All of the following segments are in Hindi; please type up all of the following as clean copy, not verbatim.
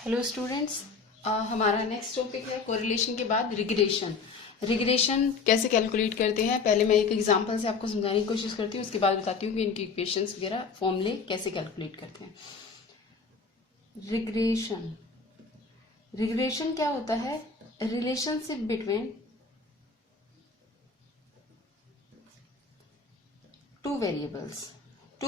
Hello students. हमारा नेक्स्ट टॉपिक है कोरिलेशन के बाद रिग्रेशन। रिग्रेशन कैसे कैलकुलेट करते हैं, पहले मैं एक एग्जांपल से आपको समझाने की कोशिश करती हूँ, उसके बाद बताती हूँ कि इनकी इक्वेशंस वगैरह फॉर्मूले कैसे कैलकुलेट करते हैं। रिग्रेशन रिग्रेशन क्या होता है? रिलेशनशिप बिटवीन टू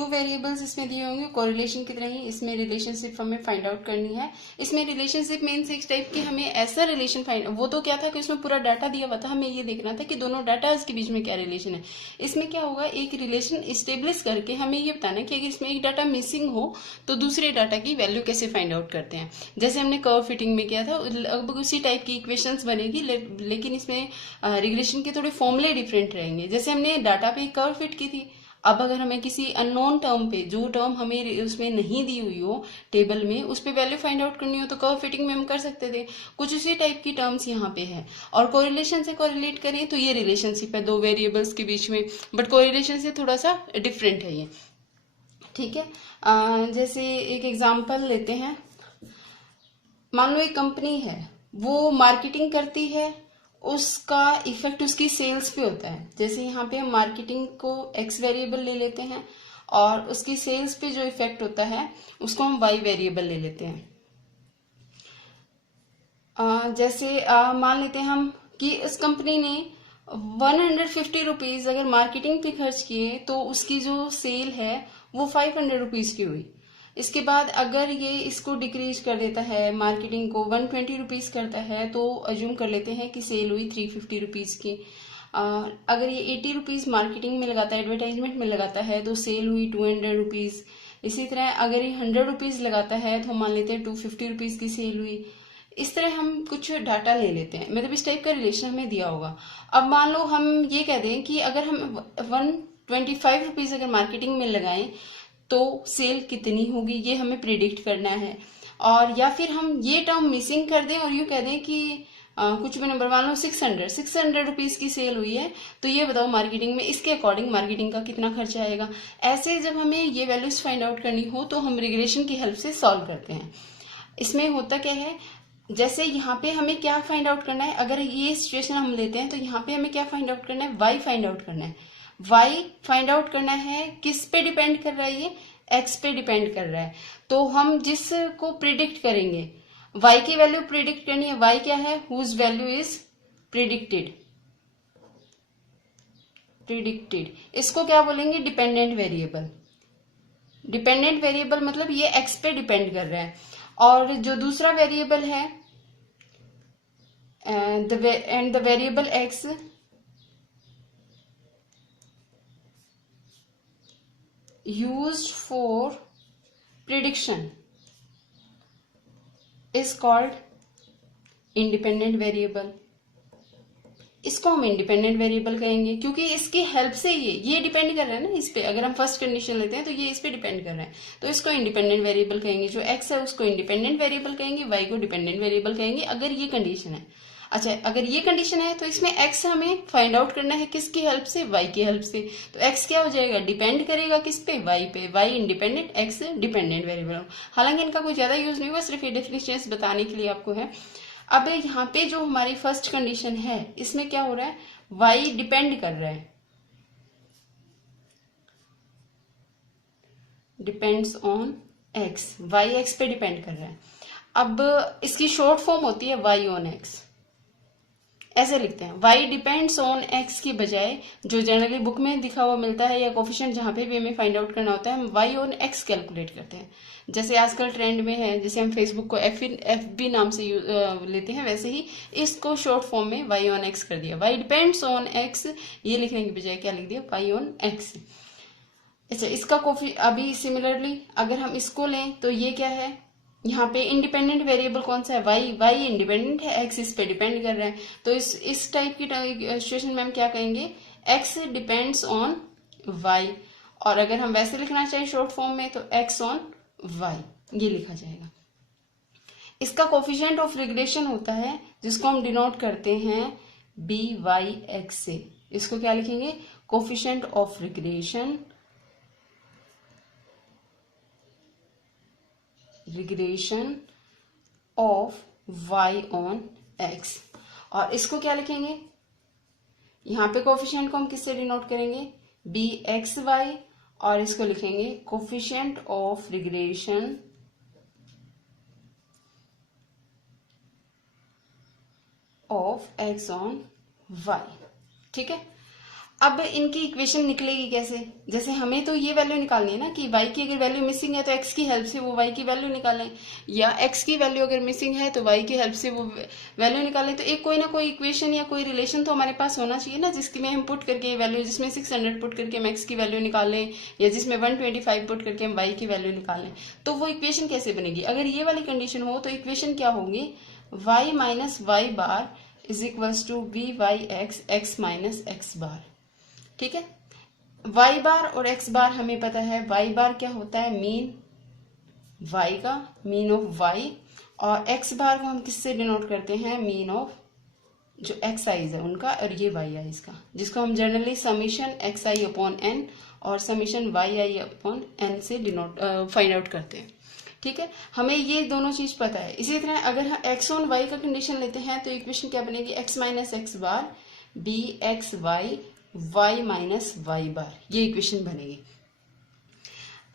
वेरिएबल्स इसमें दिए होंगे, कोरिलेशन की तरह ही इसमें रिलेशनशिप हमें फाइंड आउट करनी है। इसमें रिलेशनशिप मीन्स एक टाइप की हमें ऐसा रिलेशन फाइंड, वो तो क्या था कि उसमें पूरा डाटा दिया हुआ था, हमें ये देखना था कि दोनों डाटा के बीच में क्या रिलेशन है। इसमें क्या होगा, एक रिलेशन इस्टेब्लिश करके हमें ये बताना है कि अगर इसमें एक डाटा मिसिंग हो तो दूसरे डाटा की वैल्यू कैसे फाइंड आउट करते हैं। जैसे हमने कर्व फिटिंग में किया था, लगभग उसी टाइप की इक्वेशंस बनेगी, लेकिन इसमें रिग्रेशन के थोड़े फॉर्मूले डिफरेंट रहेंगे। जैसे हमने डाटा पे कर्व फिट की थी, अब अगर हमें किसी अननोन टर्म पे, जो टर्म हमें उसमें नहीं दी हुई हो टेबल में, उस पे वैल्यू फाइंड आउट करनी हो तो कर्व फिटिंग में हम कर सकते थे। कुछ उसी टाइप की टर्म्स यहाँ पे है। और कोरिलेशन से कोरिलेट करें तो ये रिलेशनशिप है दो वेरिएबल्स के बीच में, बट कोरिलेशन से थोड़ा सा डिफरेंट है ये। ठीक है, जैसे एक एग्जांपल लेते हैं। मान लो एक कंपनी है, वो मार्केटिंग करती है, उसका इफेक्ट उसकी सेल्स पे होता है। जैसे यहाँ पे हम मार्केटिंग को एक्स वेरिएबल ले लेते हैं और उसकी सेल्स पे जो इफेक्ट होता है उसको हम वाई वेरिएबल ले लेते हैं। जैसे मान लेते हैं हम कि इस कंपनी ने 150 रुपीज अगर मार्केटिंग पे खर्च किए तो उसकी जो सेल है वो 500 रुपीज की हुई। इसके बाद अगर ये इसको डिक्रीज कर देता है, मार्केटिंग को 120 रुपीज करता है, तो अज्यूम कर लेते हैं कि सेल हुई 350 रुपीज की। अगर ये 80 रुपीज मार्केटिंग में लगाता है, एडवर्टाइजमेंट में लगाता है, तो सेल हुई 200 रुपीज। इसी तरह अगर ये 100 रुपीज लगाता है तो हम मान लेते हैं 250 रुपीज की सेल हुई। इस तरह हम कुछ डाटा ले लेते हैं, मतलब इस टाइप का रिलेशन हमें दिया होगा। अब मान लो हम ये कह दें कि अगर हम 125 रुपीज अगर मार्केटिंग में लगाएं तो सेल कितनी होगी, ये हमें प्रिडिक्ट करना है। और या फिर हम ये टर्म मिसिंग कर दें और यूँ कह दें कि कुछ भी नंबर, मान लो 600 रुपीज की सेल हुई है, तो ये बताओ मार्केटिंग में इसके अकॉर्डिंग मार्केटिंग का कितना खर्चा आएगा। ऐसे जब हमें ये वैल्यूज फाइंड आउट करनी हो तो हम रिग्रेशन की हेल्प से सॉल्व करते हैं। इसमें होता क्या है, जैसे यहाँ पे हमें क्या फाइंड आउट करना है, अगर ये सिचुएशन हम लेते हैं तो यहाँ पे हमें क्या फाइंड आउट करना है, वाई फाइंड आउट करना है। वाई फाइंड आउट करना है, किस पे डिपेंड कर रहा है, ये एक्स पे डिपेंड कर रहा है। तो हम जिसको प्रिडिक्ट करेंगे, वाई की वैल्यू प्रिडिक्ट करनी है। वाई क्या है, हुज वैल्यू इज प्रिडिक्टेड। इसको क्या बोलेंगे, डिपेंडेंट वेरिएबल। डिपेंडेंट वेरिएबल मतलब ये एक्स पे डिपेंड कर रहा है। और जो दूसरा वेरिएबल है and the variable x used for prediction is called independent variable। इसको हम इंडिपेंडेंट वेरिएबल कहेंगे क्योंकि इसकी हेल्प से ये डिपेंड कर रहा है ना इस पे। अगर हम फर्स्ट कंडीशन लेते हैं तो ये इस पे डिपेंड कर रहा है, तो इसको इंडिपेंडेंट वेरिएबल कहेंगे। जो एक्स है उसको इंडिपेंडेंट वेरिएबल कहेंगे, वाई को डिपेंडेंट वेरिएबल कहेंगे, अगर ये कंडीशन है। अच्छा, अगर ये कंडीशन है तो इसमें एक्स हमें फाइंड आउट करना है किसकी हेल्प से, वाई की हेल्प से। तो एक्स क्या हो जाएगा, डिपेंड करेगा किस पे, वाई पे। Y independent, X dependent variable. हालांकि इनका कोई ज्यादा यूज नहीं हुआ, सिर्फ ये डेफिनेशन बताने के लिए आपको है। अब यहाँ पे जो हमारी फर्स्ट कंडीशन है, इसमें क्या हो रहा है, वाई डिपेंड कर रहा है, depends on X. Y X पे डिपेंड कर रहा है। अब इसकी शॉर्ट फॉर्म होती है वाई ऑन एक्स। ऐसे लिखते हैं, वाई डिपेंड्स ऑन एक्स की बजाय जो जनरली बुक में दिखा हुआ मिलता है या कोफिशिएंट जहां पे भी हमें फाइंड आउट करना होता है, हम वाई ऑन एक्स कैलकुलेट करते हैं। जैसे आजकल ट्रेंड में है, जैसे हम फेसबुक को एफ बी नाम से लेते हैं, वैसे ही इसको शॉर्ट फॉर्म में वाई ऑन एक्स कर दिया। वाई डिपेंड्स ऑन एक्स ये लिखने की बजाय क्या लिख दिया, वाई ऑन एक्स। अच्छा, इसका अभी सिमिलरली अगर हम इसको लें तो ये क्या है, यहाँ पे इंडिपेंडेंट वेरिएबल कौन सा है, वाई। वाई इंडिपेंडेंट है, एक्स इस पे डिपेंड कर रहा है। तो इस टाइप की सिचुएशन में हम क्या कहेंगे, एक्स डिपेंड्स ऑन वाई। और अगर हम वैसे लिखना चाहें शॉर्ट फॉर्म में तो एक्स ऑन वाई, ये लिखा जाएगा। इसका कोफिशिएंट ऑफ रिग्रेशन होता है जिसको हम डिनोट करते हैं बी वाई एक्स से। इसको क्या लिखेंगे, coefficient of regression of Y on X. और इसको क्या लिखेंगे, यहाँ पे कोफिशिएंट को हम किससे डिनोट करेंगे, बी एक्स वाई, और इसको लिखेंगे coefficient of regression of X on Y. ठीक है, अब इनकी इक्वेशन निकलेगी कैसे, जैसे हमें तो ये वैल्यू निकालनी है ना कि y की अगर वैल्यू मिसिंग है तो x की हेल्प से वो y की वैल्यू निकालें, या x की वैल्यू अगर मिसिंग है तो y की हेल्प से वो वैल्यू निकालें। तो एक कोई ना कोई इक्वेशन या कोई रिलेशन तो हमारे पास होना चाहिए ना, जिसमें हम पुट करके वैल्यू, जिसमें 600 पुट करके हम x की वैल्यू निकालें, या जिसमें 125 पुट करके हम y की वैल्यू निकालें। तो वो इक्वेशन कैसे बनेगी, अगर ये वाली कंडीशन हो तो इक्वेशन क्या होगी, y minus Y bar is equals to b Y x x minus x bar. ठीक है, y बार और x बार हमें पता है, y बार क्या होता है, मीन y का, मीन ऑफ y, और x बार को हम किससे डिनोट करते हैं, मीन ऑफ जो x आईज है उनका, और ये y आईज का, जिसको हम जनरली समीशन x आई अपॉन n और समीशन y आई अपॉन n से डिनोट फाइंड आउट करते हैं। ठीक है, हमें ये दोनों चीज पता है। इसी तरह अगर हम x ऑन y का कंडीशन लेते हैं तो इक्वेशन क्या बनेगी, x minus x bar b x y y minus Y bar, ये इक्वेशन बनेगी।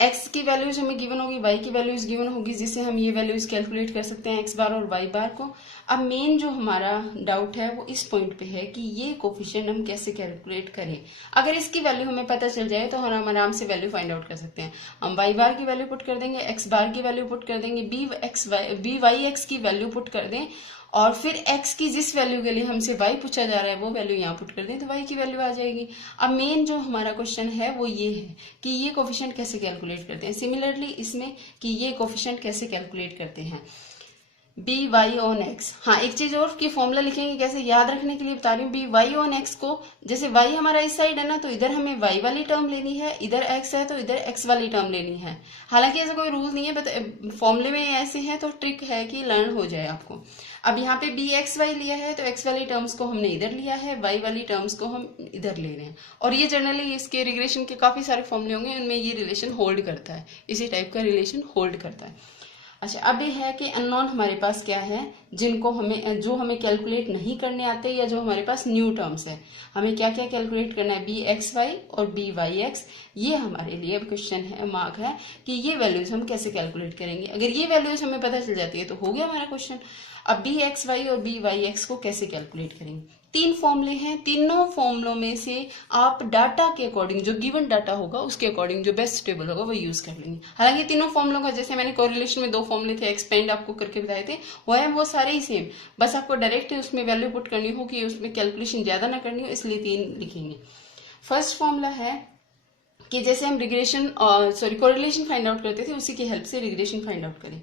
x की वैल्यूज हमें गिवन होगी, y की वैल्यूज गिवन होगी, जिससे हम ये वैल्यूज कैलकुलेट कर सकते हैं x बार और y बार को। अब मेन जो हमारा डाउट है वो इस पॉइंट पे है कि ये कोफिशिएंट हम कैसे कैलकुलेट करें। अगर इसकी वैल्यू हमें पता चल जाए तो हम आराम से वैल्यू फाइंड आउट कर सकते हैं। हम y बार की वैल्यू पुट कर देंगे, x बार की वैल्यू पुट कर देंगे, बी वाई एक्स की वैल्यू पुट कर दें, और फिर x की जिस वैल्यू के लिए हमसे y पूछा जा रहा है वो वैल्यू यहाँ पुट कर दें तो y की वैल्यू आ जाएगी। अब मेन जो हमारा क्वेश्चन है वो ये है कि ये कोफिशिएंट कैसे कैलकुलेट करते हैं। सिमिलरली इसमें कि ये कोफिशिएंट कैसे कैलकुलेट करते हैं, बी वाई ऑन एक्स। हाँ, एक चीज और की फॉर्मूला लिखेंगे कैसे, याद रखने के लिए बता रही हूँ। बी वाई ऑन एक्स को, जैसे y हमारा इस साइड है ना, तो इधर हमें y वाली टर्म लेनी है, इधर x है तो इधर x वाली टर्म लेनी है। हालांकि ऐसा कोई रूल नहीं है, बट फॉर्मूले में ऐसे हैं तो ट्रिक है कि लर्न हो जाए आपको। अब यहाँ पे बी एक्स वाई लिया है तो x वाली टर्म्स को हमने इधर लिया है, y वाली टर्म्स को हम इधर ले रहे हैं। और ये जनरली इसके रिग्रेशन के काफी सारे फॉर्मूले होंगे, उनमें ये रिलेशन होल्ड करता है, इसी टाइप का रिलेशन होल्ड करता है। अच्छा, अब ये है कि अननोन हमारे पास क्या है, जिनको हमें, जो हमें कैलकुलेट नहीं करने आते, या जो हमारे पास न्यू टर्म्स है। हमें क्या क्या कैलकुलेट करना है, बी एक्स वाई और बी वाई एक्स। ये हमारे लिए अब क्वेश्चन है, मार्क है कि ये वैल्यूज हम कैसे कैलकुलेट करेंगे। अगर ये वैल्यूज हमें पता चल जाती है तो हो गया हमारा क्वेश्चन। अब बी एक्स वाई और बी वाई एक्स को कैसे कैलकुलेट करेंगे। तीन फॉर्मूले हैं, तीनों फॉर्मूलों में से आप डाटा के अकॉर्डिंग, जो गिवन डाटा होगा उसके अकॉर्डिंग जो बेस्ट टेबल होगा वो यूज कर लेंगे। हालांकि तीनों फॉर्मूलों का, जैसे मैंने कोरिलेशन में 2 फॉर्मूले थे, एक्सपेंड आपको करके बताए थे, वो सारे ही सेम, बस आपको डायरेक्ट उसमें वैल्यू पुट करनी हो कि उसमें कैलकुलेशन ज्यादा ना करनी हो, इसलिए 3 लिखेंगे। फर्स्ट फॉर्मूला है कि जैसे हम रिग्रेशन कोरिलेशन फाइंड आउट करते थे, उसी की हेल्प से रिग्रेशन फाइंड आउट करें।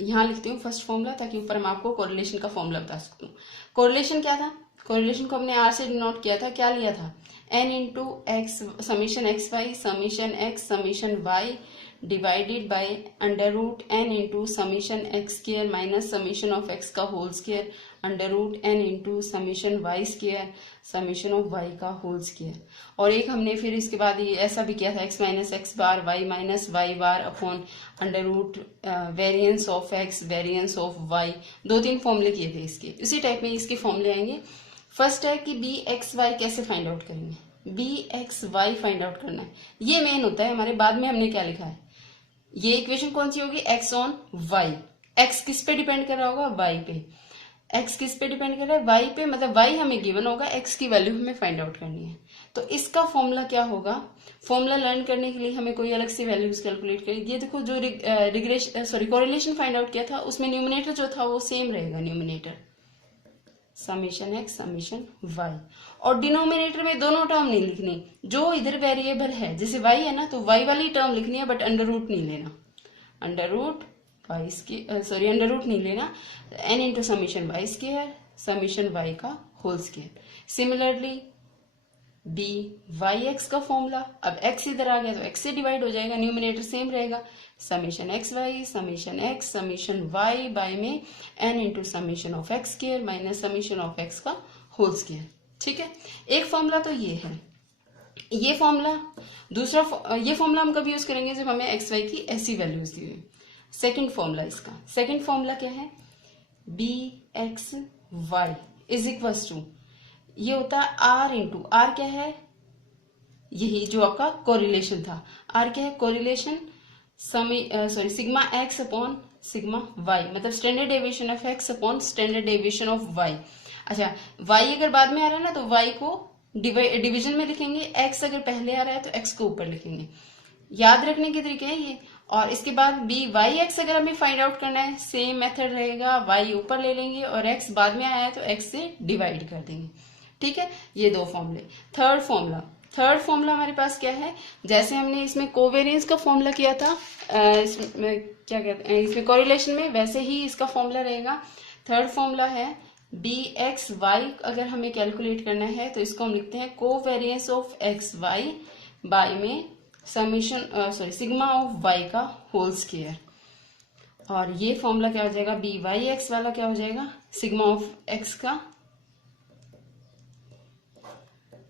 यहाँ लिखती हूँ फर्स्ट फॉर्मूला, ताकि ऊपर मैं आपको कोरिलेशन का फॉर्मूला बता सकती हूँ। कोरिलेशन क्या था, कोरिलेशन को हमने आर से डिनोट किया था, क्या लिया था, n into x summation x Y summation x summation y divided by under root n into summation x square minus summation of x का whole square under root n into summation y square summation of Y का होल स्क्वायर। और एक हमने फिर इसके बाद ये ऐसा भी किया था, x minus x bar Y minus Y bar upon under root variance of X variance of Y. 2-3 फॉर्मूले किए थे इसके, इसी टाइप में इसके फॉर्मूले आएंगे। फर्स्ट है कि बी एक्स वाई कैसे फाइंड आउट करेंगे, B x Y find out करना है, ये मेन होता है हमारे। बाद में हमने क्या लिखा है, ये इक्वेशन कौन सी होगी, एक्स ऑन वाई। एक्स किस पे डिपेंड कर रहा होगा, वाई पे। एक्स किस पे डिपेंड कर रहा है, वाई पे, मतलब वाई हमें गिवन होगा, एक्स की वैल्यू हमें फाइंड आउट करनी है। तो इसका फॉर्मूला क्या होगा, फॉर्मूला लर्न करने के लिए हमें कोई अलग से वैल्यूज कैलकुलेट करें। ये देखो, जो कोरिलेशन फाइंड आउट किया था उसमें न्यूमिनेटर जो था वो सेम रहेगा, numerator summation x summation Y, और डिनोमिनेटर में दोनों टर्म नहीं लिखनी, जो इधर वेरिएबल है, जैसे वाई है ना तो वाई वाली टर्म लिखनी है, बट अंडर रूट नहीं लेना, under root y square under root नहीं लेना, n into summation y square summation y का whole square. Similarly b Y x का फॉर्मूला, अब x इधर आ गया तो x से डिवाइड हो जाएगा, न्यूमिनेटर सेम रहेगा, summation x Y summation x summation Y by में n into summation of X square minus summation of x का होल स्क्वायर। ठीक है, एक फॉर्मूला तो ये है, ये फॉर्मूला। दूसरा, ये फॉर्मूला हम कभी यूज करेंगे जब हमें एक्स वाई की ऐसी वैल्यूज दी हुई। सेकंड फॉर्मूला, इसका सेकंड फॉर्मूला क्या है B x Y is equals to, ये होता है आर इंटू, आर क्या है, यही जो आपका कोरिलेशन था, आर क्या है correlation, sigma x upon sigma y, मतलब standard deviation of x upon standard deviation of y. अच्छा, वाई अगर बाद में आ रहा है ना तो वाई को डिवीजन में लिखेंगे, एक्स अगर पहले आ रहा है तो एक्स को ऊपर लिखेंगे, याद रखने के तरीके हैं ये। और इसके बाद बी वाई एक्स अगर हमें फाइंड आउट करना है, सेम मेथड रहेगा, वाई ऊपर ले लेंगे और एक्स बाद में आया है तो एक्स से डिवाइड कर देंगे। ठीक है, ये दो फॉर्मूले। थर्ड फॉर्मूला हमारे पास क्या है, जैसे हमने इसमें कोवेरियंस का फॉर्मूला किया था, इसमें क्या कहते हैं, इसमें कोरिलेशन में, वैसे ही इसका फॉर्मूला रहेगा। थर्ड फॉर्मूला है बी एक्स वाई, अगर हमें कैलकुलेट करना है तो इसको हम लिखते हैं covariance of X Y by में समेशन सिग्मा ऑफ वाई का होल स्क्वायर। और ये फॉर्मूला क्या हो जाएगा, बी वाई एक्स वाला क्या हो जाएगा, सिग्मा ऑफ एक्स का,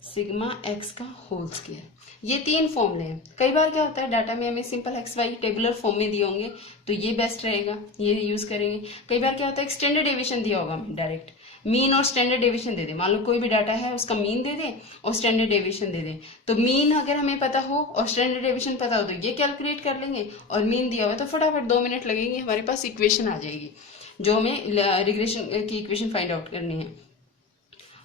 सिग्मा एक्स का होल स्क्वायर। ये तीन फॉर्मूले हैं। कई बार क्या होता है, डाटा में हमें simple X Y tabular form में दिए होंगे तो ये बेस्ट रहेगा, ये यूज करेंगे। कई बार क्या होता है, स्टैंडर्ड डेविएशन दिया होगा, हमें डायरेक्ट मीन और स्टैंडर्ड डेविएशन दे दे, मान लो कोई भी डाटा है उसका मीन दे दे और स्टैंडर्ड डेविएशन दे दे, तो मीन अगर हमें पता हो और स्टैंडर्ड डेविएशन पता हो तो ये कैलकुलेट कर लेंगे, और मीन दिया हुआ तो फटाफट 2 मिनट लगेंगे, हमारे पास इक्वेशन आ जाएगी जो हमें रिग्रेशन की इक्वेशन फाइंड आउट करनी है।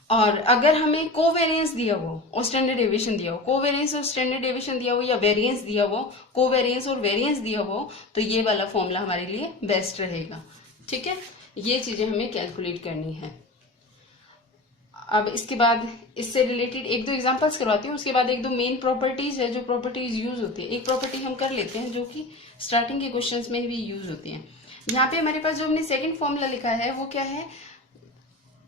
और अगर हमें कोवेरियंस दिया हो और स्टैंडर्ड डेविएशन दिया हो, कोवेरियंस और स्टैंडर्ड डेविएशन दिया हो या वेरिएंस दिया हो, कोवेरियंस और वेरिएंस दिया हो, तो ये वाला फॉर्मूला हमारे लिए बेस्ट रहेगा। ठीक है, ये चीजें हमें कैलकुलेट करनी है। अब इसके बाद इससे रिलेटेड एक दो एग्जांपल्स करवाती हूँ, उसके बाद एक दो मेन प्रॉपर्टीज है जो प्रॉपर्टीज यूज होती है। एक प्रॉपर्टी हम कर लेते हैं जो कि स्टार्टिंग के क्वेश्चंस में भी यूज होती है। यहाँ पे हमारे पास जो हमने सेकंड फॉर्मूला लिखा है वो क्या है,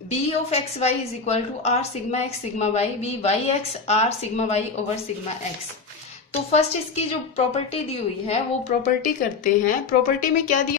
B of X Y is equal to R sigma X sigma Y, B Y X R sigma Y over sigma X. तो फर्स्ट इसकी जो प्रॉपर्टी दी हुई है वो प्रॉपर्टी करते हैं। प्रॉपर्टी में क्या दिया